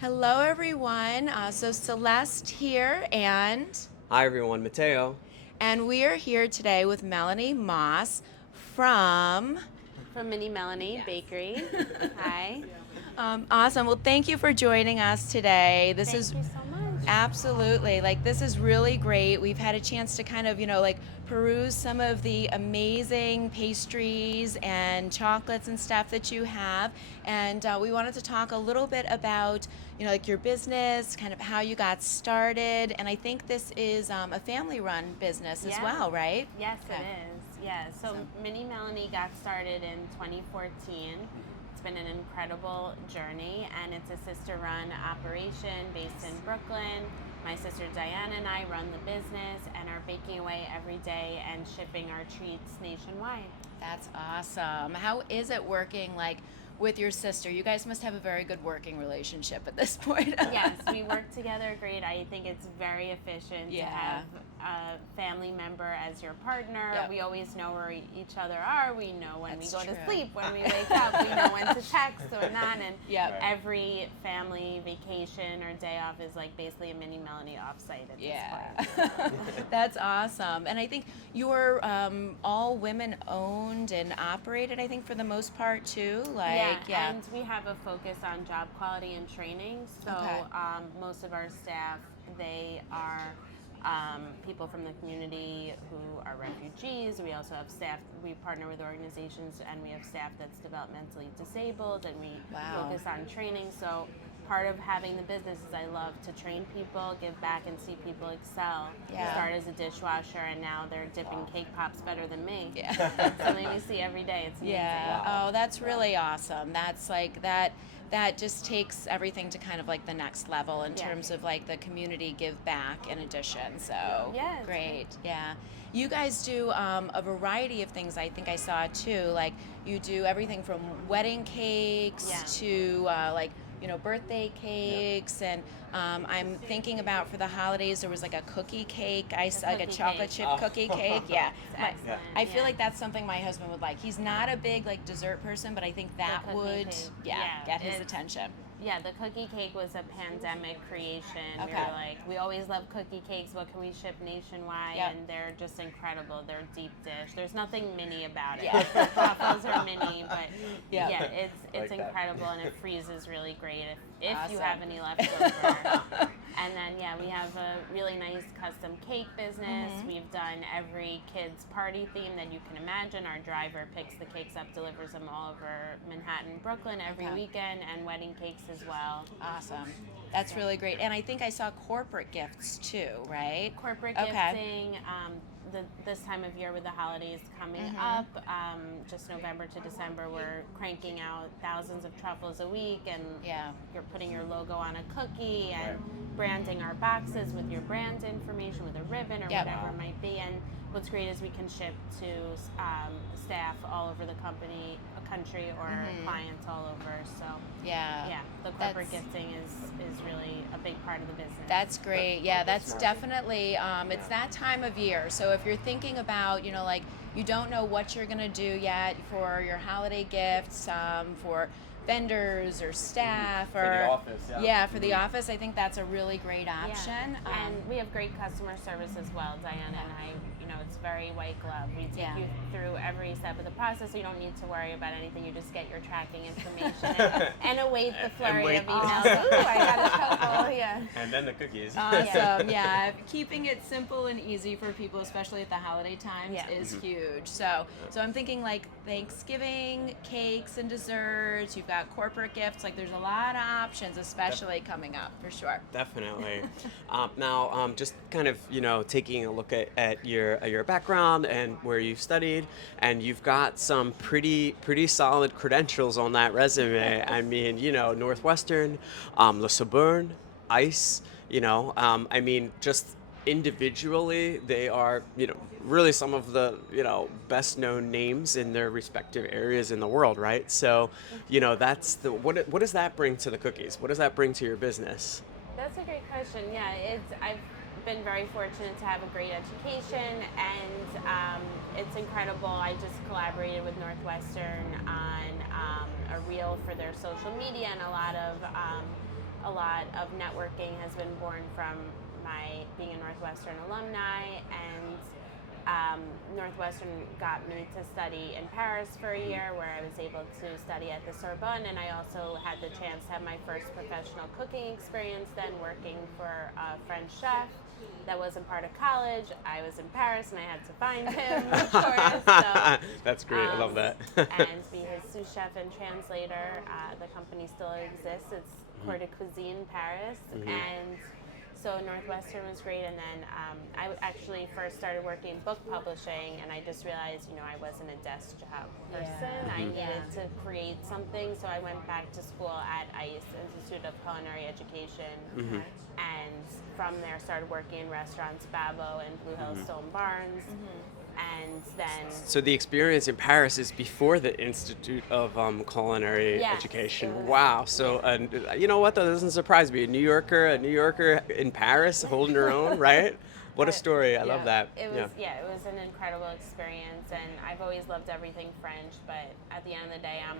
Hello, everyone. So Celeste here, Hi everyone, Mateo. and we are here today with Melanie Moss from. From Mini Melanie Bakery. Hi. Awesome. Well, thank you for joining us today. This Thank is you so much. absolutely this is really great. We've had a chance to kind of peruse some of the amazing pastries and chocolates and stuff that you have, and we wanted to talk a little bit about your business, kind of how you got started, and I think this is a family-run business as Yeah. well, right? Yes, Okay. it is. Yeah. So Mini Melanie got started in 2014. It's been an incredible journey, and it's a sister-run operation based in Brooklyn. My sister Diana and I run the business and are baking away every day and shipping our treats nationwide. That's awesome. How is it working with your sister? You guys must have a very good working relationship at this point. Yes, we work together great. I think it's very efficient to have a family member as your partner. Yep. We always know where each other are. We know when That's we go true. to sleep, when we wake up. We know when to text or not. And Yep. every family vacation or day off is like basically a Mini Melanie offsite at Yeah. this point. That's awesome. And I think you're all women owned and operated, I think, for the most part, too. And we have a focus on job quality and training. So Okay. most of our staff, they are people from the community who are refugees. We also have staff, we partner with organizations, and we have staff that's developmentally disabled, and we Wow. focus on training. So part of having the business is I love to train people, give back, and see people excel. Yeah. Start as a dishwasher, and now they're dipping cake pops better than me. Yeah. Something we see every day. It's amazing. Yeah. Oh, that's really awesome. That's that just takes everything to kind of the next level in Yeah. terms of the community give back in addition. So Yeah, it's great. Yeah. You guys do a variety of things. I think I saw too. You do everything from wedding cakes Yeah. to birthday cakes, and I'm thinking about for the holidays there was a cookie cake. I saw a cookie chocolate cake. chip cookie cake. Yeah. It's excellent. I feel yeah. like that's something my husband would like. He's not a big dessert person, but I think that cookie would cake. get his It's- attention. Yeah, the cookie cake was a pandemic creation. We Okay. were like, we always love cookie cakes. What can we ship nationwide? Yep. And they're just incredible. They're deep dish. There's nothing mini about it. Yeah. Truffles are mini, but Yep. yeah, it's Like that. incredible, and it freezes really great if you Awesome. have any left over. And then we have a really nice custom cake business. We've done every kid's party theme that you can imagine. Our driver picks the cakes up, delivers them all over Manhattan, Brooklyn every Okay. weekend, and wedding cakes as well. Awesome. That's really great. And I think I saw corporate gifts too, right? Corporate Okay. gifting. This time of year with the holidays coming up, just November to December, we're cranking out thousands of truffles a week, and Yeah. you're putting your logo on a cookie and branding our boxes with your brand information with a ribbon or Yep. whatever it might be. And what's great is we can ship to staff all over the country or clients all over. So Yeah. the corporate That's- gifting is really a big part of the business. That's great. Yeah, that's definitely, it's that time of year. So if you're thinking about, you don't know what you're going to do yet for your holiday gifts, for vendors or staff or For the office, yeah. for the office, I think that's a really great option. And we have great customer service as well. Diana and I, it's very white glove. We take you through every step of the process, so you don't need to worry about anything. You just get your tracking information and await the flurry wait. of emails. Ooh, I got a couple. Yeah. And then the cookies. Awesome. Yeah, keeping it simple and easy for people, especially at the holiday times, Yeah. is huge. So I'm thinking Thanksgiving cakes and desserts. You've got corporate gifts. There's a lot of options, especially coming up for sure. Definitely. Now, just kind of, taking a look at your background and where you've studied, and you've got some pretty solid credentials on that resume. I mean, Northwestern, Le Sorbonne, ICE, just individually, they are, really some of the, best known names in their respective areas in the world, right? So, that's what does that bring to the cookies? What does that bring to your business? That's a great question. Yeah, I've been very fortunate to have a great education, and it's incredible. I just collaborated with Northwestern on a reel for their social media, and a lot of networking has been born from my being a Northwestern alumni, and Northwestern got me to study in Paris for a year, where I was able to study at the Sorbonne, and I also had the chance to have my first professional cooking experience then, working for a French chef that wasn't part of college. I was in Paris and I had to find him, of course. So, That's great. I love that. and be his sous chef and translator. The company still exists. It's Coeur de Cuisine Paris, and so Northwestern was great. And then I actually first started working in book publishing, and I just realized, I wasn't a desk job person. I needed to create something, so I went back to school at ICE, Institute of Culinary Education, and from there started working in restaurants, Babbo and Blue Hill Stone Barns. And then... So the experience in Paris is before the Institute of Culinary Yes, Education. it was- Wow. So, you know what? That doesn't surprise me. A New Yorker in Paris, holding her own, right? What a story. I love that. It was it was an incredible experience, and I've always loved everything French, but at the end of the day, I'm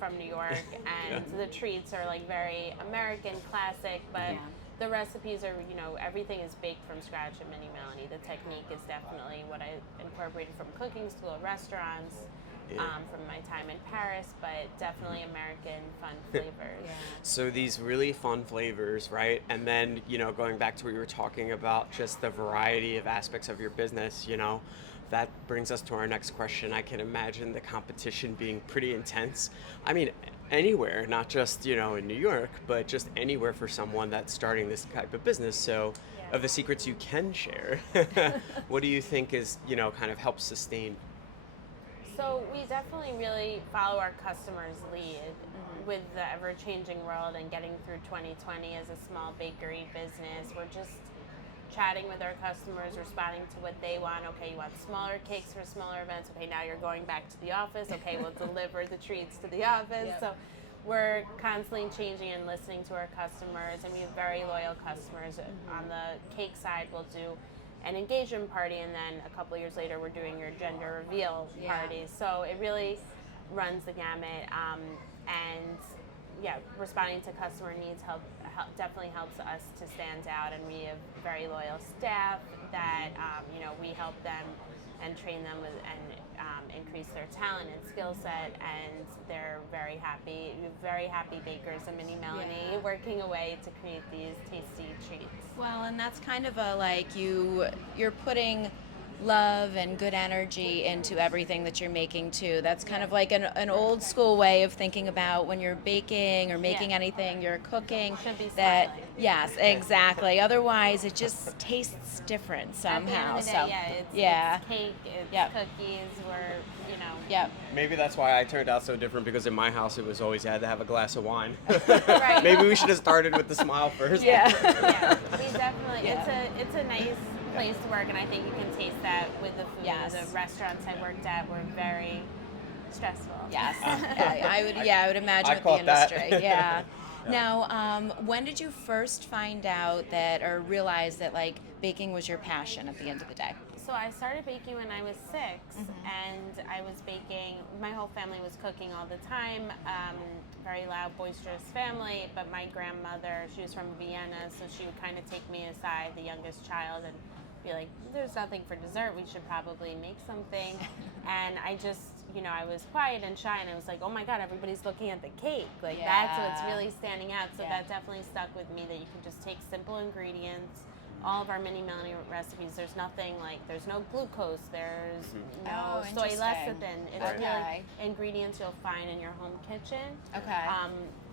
from New York, and the treats are like very American, classic, but the recipes are, everything is baked from scratch at Mini Melanie. The technique is definitely what I incorporated from cooking school, restaurants, from my time in Paris, but definitely American fun flavors. So these really fun flavors, right? And then, going back to what you were talking about, just the variety of aspects of your business, that brings us to our next question. I can imagine the competition being pretty intense. I mean, anywhere, not just, in New York, but just anywhere for someone that's starting this type of business. So of the secrets you can share, what do you think is, kind of helps sustain? So we definitely really follow our customers' lead with the ever-changing world, and getting through 2020 as a small bakery business. We're just chatting with our customers, responding to what they want. Okay, you want smaller cakes for smaller events. Okay, now you're going back to the office. Okay, we'll deliver the treats to the office. So we're constantly changing and listening to our customers, and we have very loyal customers. On the cake side, we'll do an engagement party, and then a couple years later, we're doing your gender reveal parties. So it really runs the gamut, and responding to customer needs definitely helps us to stand out, and we have very loyal staff that we help them and train them and increase their talent and skill set, and they're very happy. We have very happy bakers in Mini Melanie working away to create these tasty treats. Well, and that's kind of you're putting love and good energy into everything that you're making too. That's kind of like an old school way of thinking about when you're baking or making anything, you're cooking. Should be that smiling. Yes, exactly. Otherwise, it just tastes different somehow. At the end of the day, it's cake, it's cookies. Maybe that's why I turned out so different, because in my house it was always you had to have a glass of wine. Right. Maybe we should have started with the smile first. We definitely. It's a nice place to work, and I think you can taste that with the food. Yes. The restaurants I worked at were very stressful. Yes, I would imagine I with the caught that. industry. Now, when did you first find out that, or realize that, baking was your passion at the end of the day? So I started baking when I was 6, and I was baking. My whole family was cooking all the time. Very loud, boisterous family, but my grandmother, she was from Vienna, so she would kind of take me aside, the youngest child, and be like, there's nothing for dessert, we should probably make something. And I just, I was quiet and shy, and I was like, oh my God, everybody's looking at the cake. That's what's really standing out. So that definitely stuck with me, that you can just take simple ingredients. All of our Mini Melanie recipes, there's nothing there's no glucose, there's no soy lecithin. It's really ingredients you'll find in your home kitchen.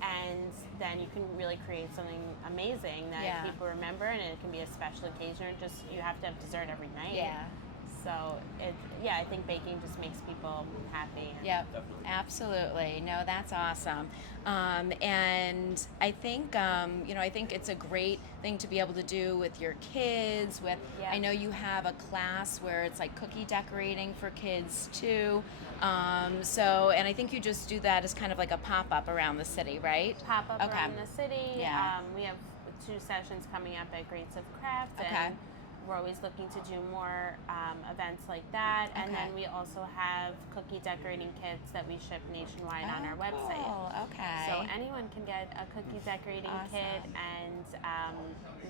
And then you can really create something amazing that people remember, and it can be a special occasion, or just you have to have dessert every night. So I think baking just makes people happy. Yep, absolutely. No, that's awesome. And I think I think it's a great thing to be able to do with your kids. I know you have a class where it's like cookie decorating for kids too. And I think you just do that as kind of like a pop-up around the city, right? Pop-up around the city. Yeah. We have 2 sessions coming up at Greats of Craft. Okay. And we're always looking to do more events like that. And Okay. then we also have cookie decorating kits that we ship nationwide on our website. Oh, okay. So anyone can get a cookie decorating kit, Awesome. and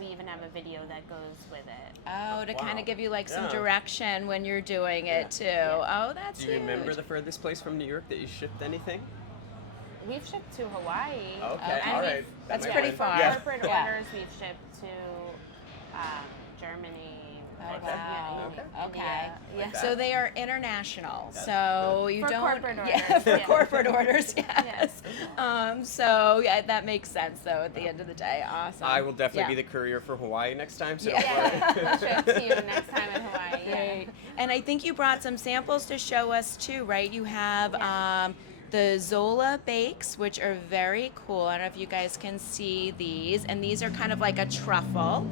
we even have a video that goes with it. Oh, to kind Wow. of give you like some Yeah. direction when you're doing it too. Yeah. Oh, that's Do you remember huge. the furthest place from New York that you shipped anything? We've shipped to Hawaii. Okay, And all we've- right. That's might pretty be- far. For Yeah. corporate Yeah. orders, we've shipped to Germany. Oh, like, wow. India. Okay. Yeah. So they are international. So you For don't. corporate Yeah, orders, for yeah. corporate orders. Yes. So yeah, that makes sense though. At the end of the day, awesome. I will definitely Yeah. be the courier for Hawaii next time, so Yeah. don't worry. We'll ship to you next time in Hawaii. Yeah. Great. And I think you brought some samples to show us too, right? You have Yeah. the Zola bakes, which are very cool. I don't know if you guys can see these. And these are kind of like a truffle.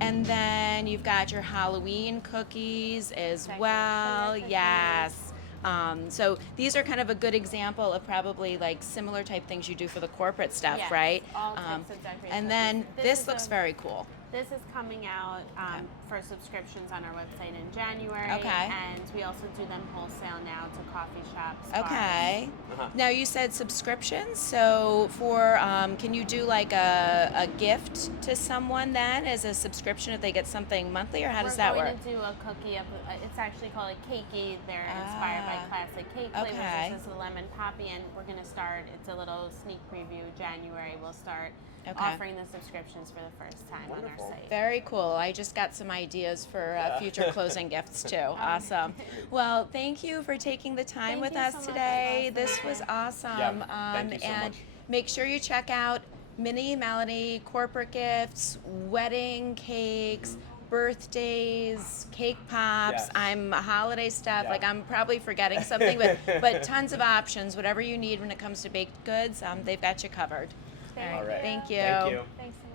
And then you've got your Halloween cookies as Decorative well. cookies. Yes. So these are kind of a good example of probably like similar type things you do for the corporate stuff, Yes, right? all types of decorative And then cookies. this is looks a- very cool. This is coming out Okay. for subscriptions on our website in January. Okay. And we also do them wholesale now to coffee shops. bars. Okay. Uh-huh. Now you said subscriptions, so for can you do like a gift to someone then as a subscription if they get something monthly, or how does that We're work? going to do a cookie of, it's actually called a cakey. They're inspired by classic cake flavors. Okay. This is the lemon poppy, and we're going to start, it's a little sneak preview, January. We'll start Okay. offering the subscriptions for the first time Wonderful. on our site. Very cool. I just got some ideas for future closing gifts too. Awesome. Well, thank you for taking the time Thank with you us so much. today. Awesome. This was awesome. Yeah, thank you so and much. make sure you check out Mini Melanie corporate gifts, wedding cakes, birthdays, cake pops. Yes. I'm holiday stuff. Yeah. Like I'm probably forgetting something, but tons of options. Whatever you need when it comes to baked goods, they've got you covered. Thank All All right. Thank you. Thank you. Thanks so much.